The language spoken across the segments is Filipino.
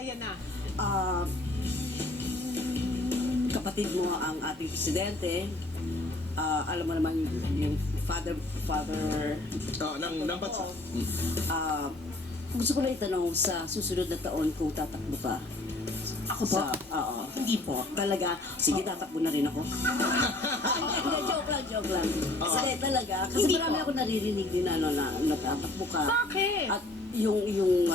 Ayan na. Ah, kapatid mo ang ating presidente. Alam mo naman yung father ng bansa. Ah, gusto ko lang itanong sa susunod na taon kung tatakbo ka. Ako po? Oo. Hindi po. Talaga, sige, tatakbo na rin ako. Hindi, joke lang. Kasi talaga, kasi Hindi marami po. ako naririnig din na nagtatakbo ka. Bakit? At yung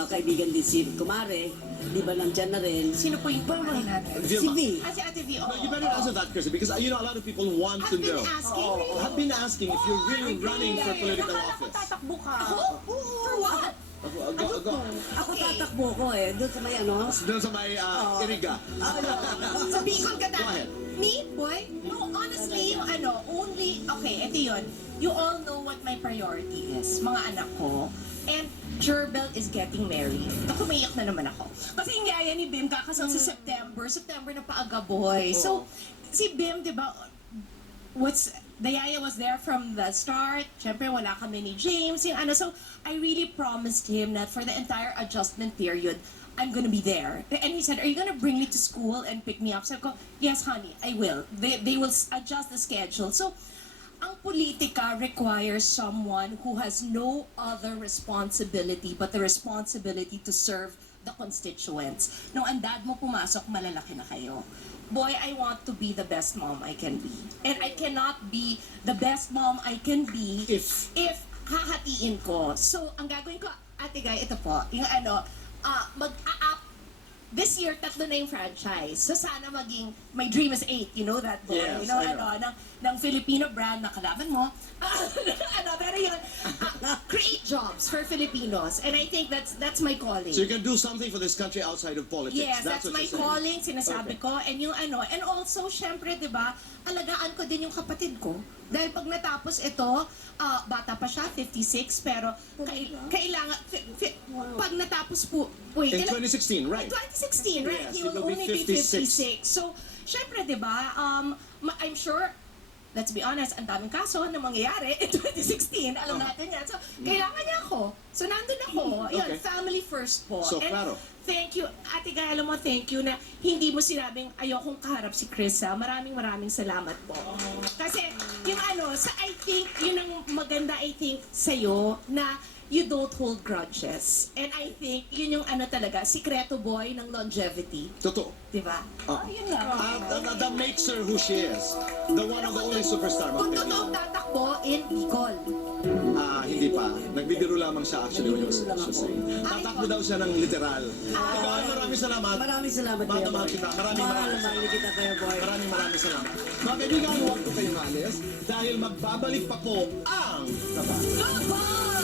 kaibigan din si Kumare, di ba nandyan na rin? Sino po yung pangalan natin? Si V. Si Ate V. No, you better answer that, Chrissy, because a lot of people want to I've been know. asking. Have been asking if you're really running for political Nakala ko office. tatakbo ka. Ako? For what? Go. Ako tatakbo ko doon sa may ano. Doon sa may Iriga. Sa Bicol ka Go ahead. Me, boy? No, honestly, yung okay, ito yun. You all know what my priority is, mga anak ko. And Jerbel is getting married. Ako, maiyak na naman ako. Kasi yung yaya ni Bim kakasal sa September na paaga, boy. So, si Bim, di ba, the yaya was there from the start. Siyempre, wala kami ni James. So, I really promised him that for the entire adjustment period, I'm gonna be there. And he said, are you gonna bring me to school and pick me up? So, I go, yes, honey, I will. They will adjust the schedule. So, ang politika requires someone who has no other responsibility but the responsibility to serve the constituents. Nung ang dad mo pumasok, malalaki na kayo. Boy, I want to be the best mom I can be. And I cannot be the best mom I can be If hahatiin ko. So, ang gagawin ko, Ate Guy, ito po, yung mag-a-up. This year, 3 na yung franchise. So, sana maging, my dream is 8, you know that, boy? Yes, you know, I know. ng Filipino brand na kalaban mo. Pero yun, create jobs for Filipinos. And I think that's my calling. so you can do something for this country outside of politics. Yes, that's what my you're saying. calling, sinasabi Okay. ko. And and also, syempre, di ba, alagaan ko din yung kapatid ko. Dahil pag natapos ito, bata pa siya, 56, pero kailangan, pag natapos po, In 2016, right? 2016, right? Yes, He it will will be only be 56. 56. So, syempre, di ba, I'm sure, let's be honest, ang daming kaso na mangyayari in 2016. Alam natin yan. So, kailangan niya ako. So, nandun ako. Yun, Okay. family first po. So, And klaro. thank you. Ate Guy, alam mo, thank you na hindi mo sinabing ayokong kaharap si Chris, ha. Maraming salamat po. Kasi, yung I think, yun ang maganda, sa'yo, na you don't hold grudges. And I think, yun yung talaga, sikreto boy ng longevity. Totoo. Di ba? Yun lang. That makes her who she is. The one of the only superstar. Kung Martin. totoong tatakbo in Bicol. Hindi pa. Nagbibiro lamang siya actually. Nagbibiro lang ako. Tatakbo daw siya ng literal. Maraming salamat. Maraming salamat, Mahal na Kuya mahal Boy. kita. Maraming Mahal kita, Kuya Boy. Maraming salamat. Mga kaibigan, huwag po kayong alis dahil magbabalik pa po ang Go, boy!